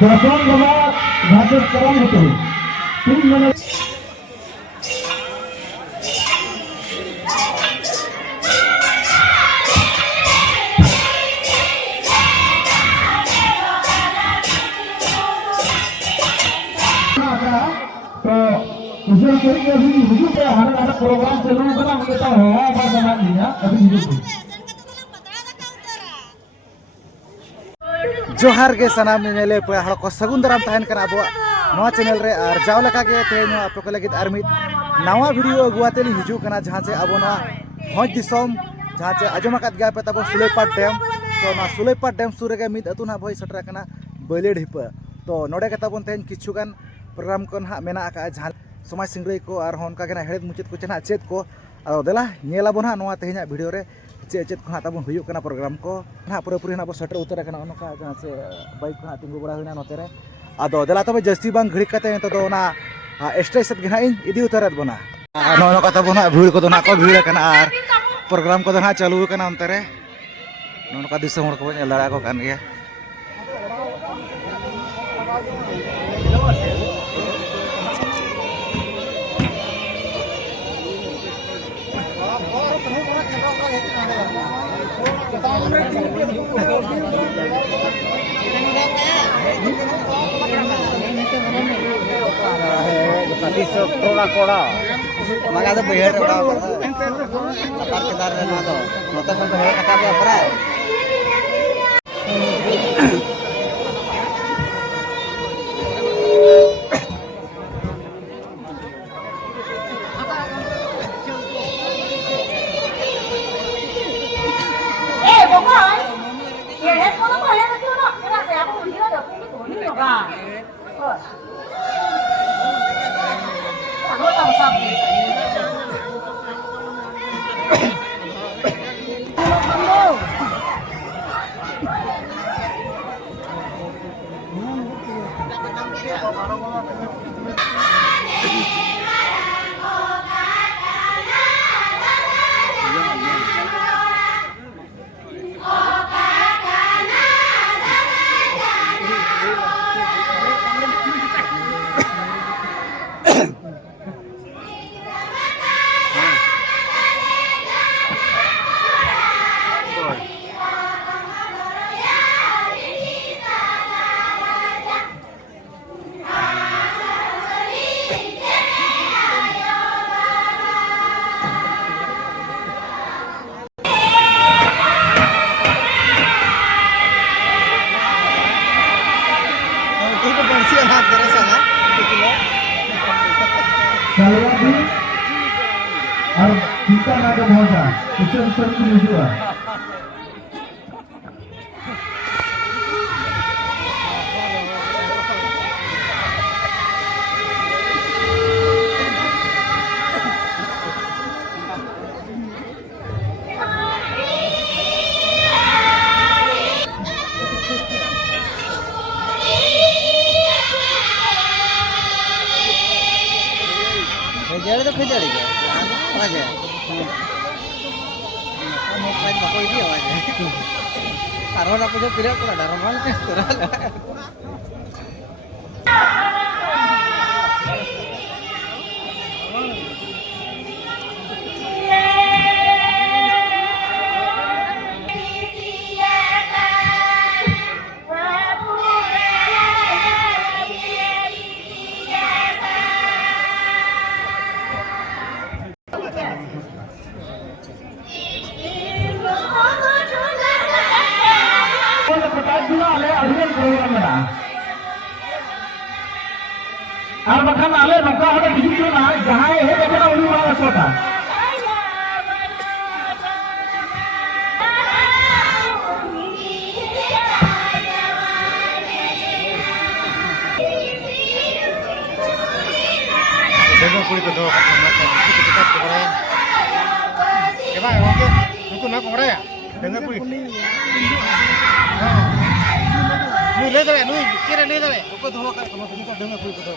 Dosong bawa hasil sekarang itu. Tim mana? तो उसे कोई अभी हिजू पे हमारा प्रोग्राम चलू बना देता है बात बना लिया अभी हिजू जोहार के सनाम नेले पे हड़ को सगुन दराम तहन कना अब नवा चैनल रे और जाव लका के तेनो आप को लगित आर्मी नवा वीडियो अगुआते li हिजू कना जहां से अब नवा हज दिसोम जहां से आजमाकात गया पे तब सुलेपाट डैम तो ना सुलेपाट डैम सुरे के मिद अतुना भई सटरा कना बैले ढिप तो नोडे के तबन तेन किछुगान प्रोग्राम को ना मेना का जहां समाज सिंगरई को और होनका के ना हेड मुचित को चना चेत को देला नेला बना नवा तेहना वीडियो रे चेत चेत को तब हुयु कना प्रोग्राम को ना पूरा पूरी ना सटर उतर कना ओनका जहां से बाइक को तिंगु बड़ा हुना नोते रे आदो देला तब जस्ती बांग घड़ी कते तो दो ना स्टेज सेट गिना इन इदी उतरत बना नोनो का तब ना भीड़ को ना को भीड़ कना और प्रोग्राम को ना चालू कना अंत रे नोनो का दिसम हर को लड़ा को कान गया कोड़ा मगा तो बेहर उड़ा सरकार के दार ना तो नोता को बेहर कटा गया परा ए बोकाय ये है कोनो को है तो ना मेरा से आपको वीडियो दो नहीं होगा Salwadi और kita naga bhoja उसे सब निजुआ खिजाड़ी तो खिजाड़ी क्या आवाज है मोबाइल में कोई भी आवाज है कारण आप जो पिरा पूरा नॉर्मल के पूरा और बखन आले नका होता हिजू ना जहां है देखना उनी वाला सोता देखो पूरी को दो kita kita kemarin coba oke itu nak kemarin ya dengar पूरी नु ले दे नु केरे ले दे को दो का को dengar पूरी को दो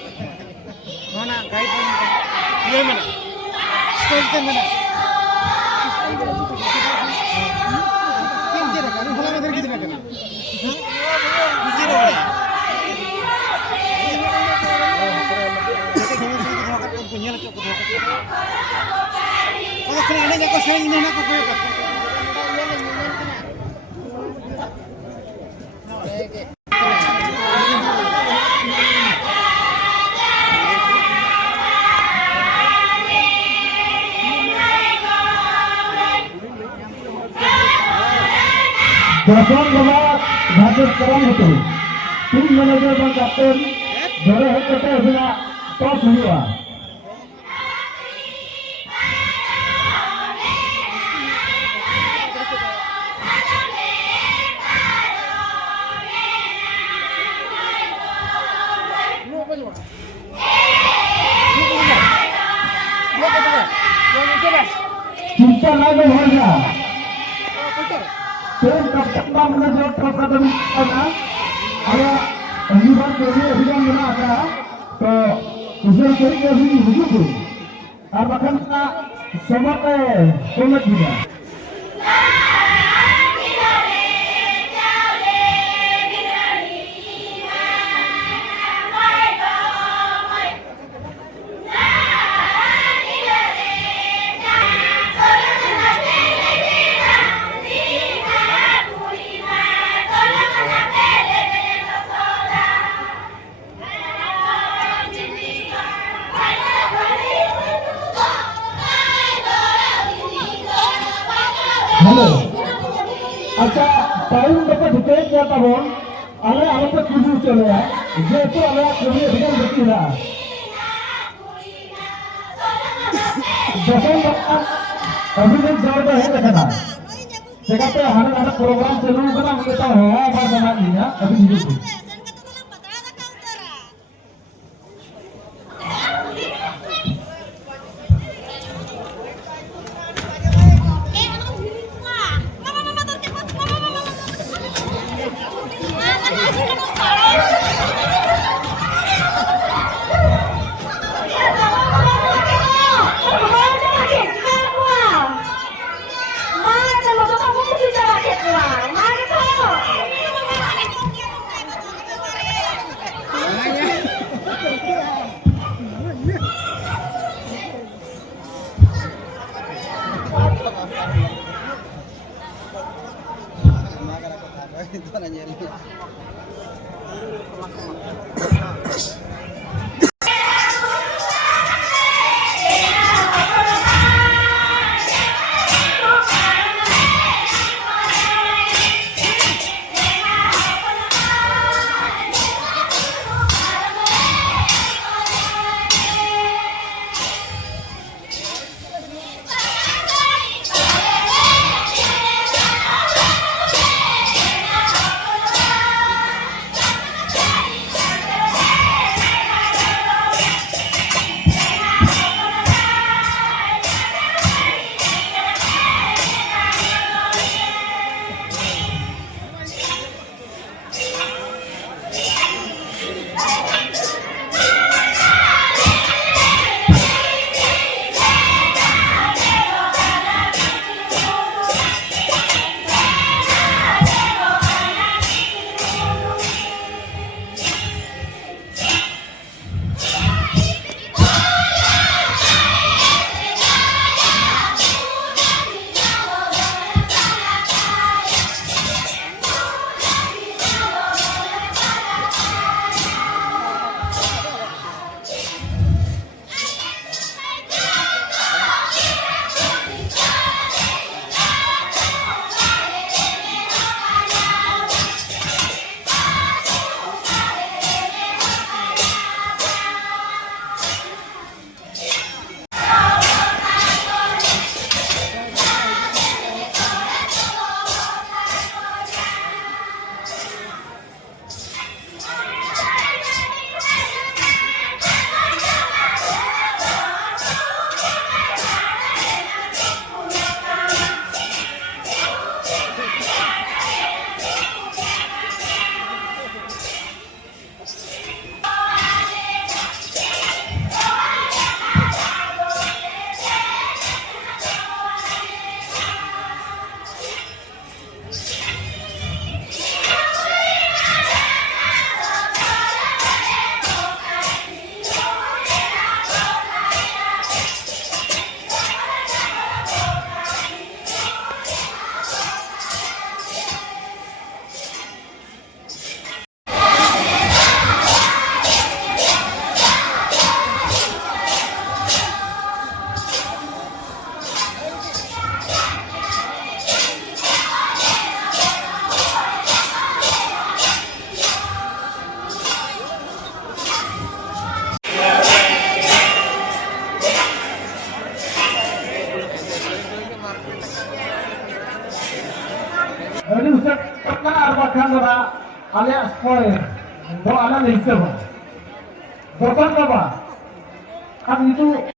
ना गाइड ये मना स्टाइल ते मना किन जे रखा होला में देर कितना करना हां जी रे Jason Baba Bhagat Karam itu tim manajer dan kapten dari HKT Bina Top Hua. Cinta lagi warga. Tim kapten manajer Top Academy ada terlibat dari adegan mana ada to usul kerja ini begitu. Apakah kita somat juga? Halo. अच्छा time dapat dicek ya tabon. Ale apa kudu chale ya. Jeto ale kudu digan betira. Jason Baba अभी भी जोर है देखना. जगह पे हर programme चलू करना मुझे तो है बात बना लिया अभी नहीं. alias koi do anak hidup. Dokter apa? Kan itu